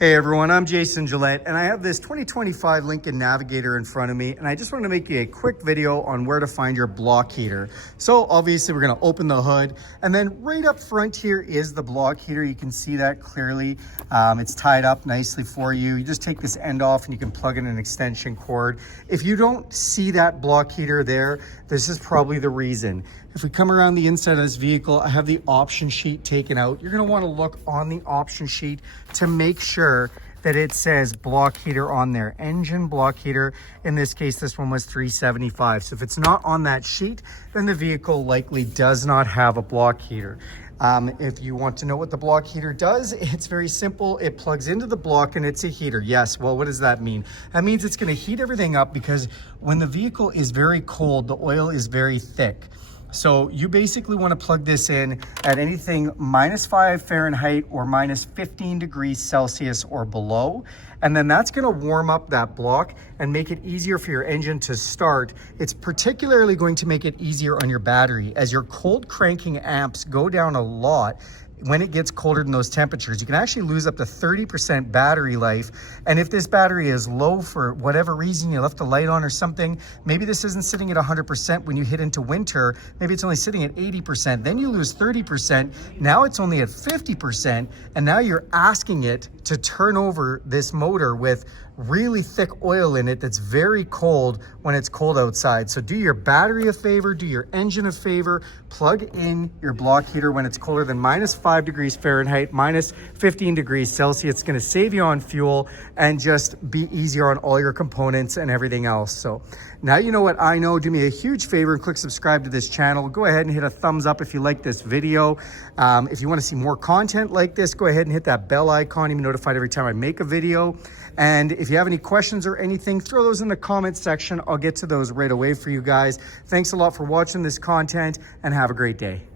Hey everyone, I'm Jason Gillette and I have this 2025 Lincoln Navigator in front of me, and I just want to make you a quick video on where to find your block heater. So obviously we're going to open the hood, and then right up front here is the block heater. You can see that clearly. It's tied up nicely for you. You just take this end off and you can plug in an extension cord. If you don't see that block heater there, this is probably the reason. If we come around the inside of this vehicle, I have the option sheet taken out. You're going to want to look on the option sheet to make sure that it says block heater on there. Engine block heater. In this case, this one was $375. So if it's not on that sheet, then the vehicle likely does not have a block heater. If you want to know what the block heater does, it's very simple. It plugs into the block and it's a heater. Yes, well, what does that mean? That means it's going to heat everything up, because when the vehicle is very cold, the oil is very thick. So you basically want to plug this in at anything -5 Fahrenheit or -15 degrees Celsius or below. And then that's going to warm up that block and make it easier for your engine to start. It's particularly going to make it easier on your battery. As your cold cranking amps go down a lot, when it gets colder than those temperatures, you can actually lose up to 30% battery life. And if this battery is low for whatever reason, you left the light on or something, maybe this isn't sitting at 100% when you hit into winter, maybe it's only sitting at 80%, then you lose 30%, now it's only at 50%, and now you're asking it to turn over this motor with really thick oil in it that's very cold when it's cold outside. So do your battery a favor, do your engine a favor, plug in your block heater when it's colder than -5 degrees Fahrenheit, -15 degrees Celsius. It's going to save you on fuel and just be easier on all your components and everything else. So now you know what I know. Do me a huge favor and click subscribe to this channel. Go ahead and hit a thumbs up if you like this video. If you want to see more content like this, go ahead and hit that bell icon. You'll be notified every time I make a video. And if you have any questions or anything, throw those in the comment section. I'll get to those right away for you guys. Thanks a lot for watching this content, and have a great day.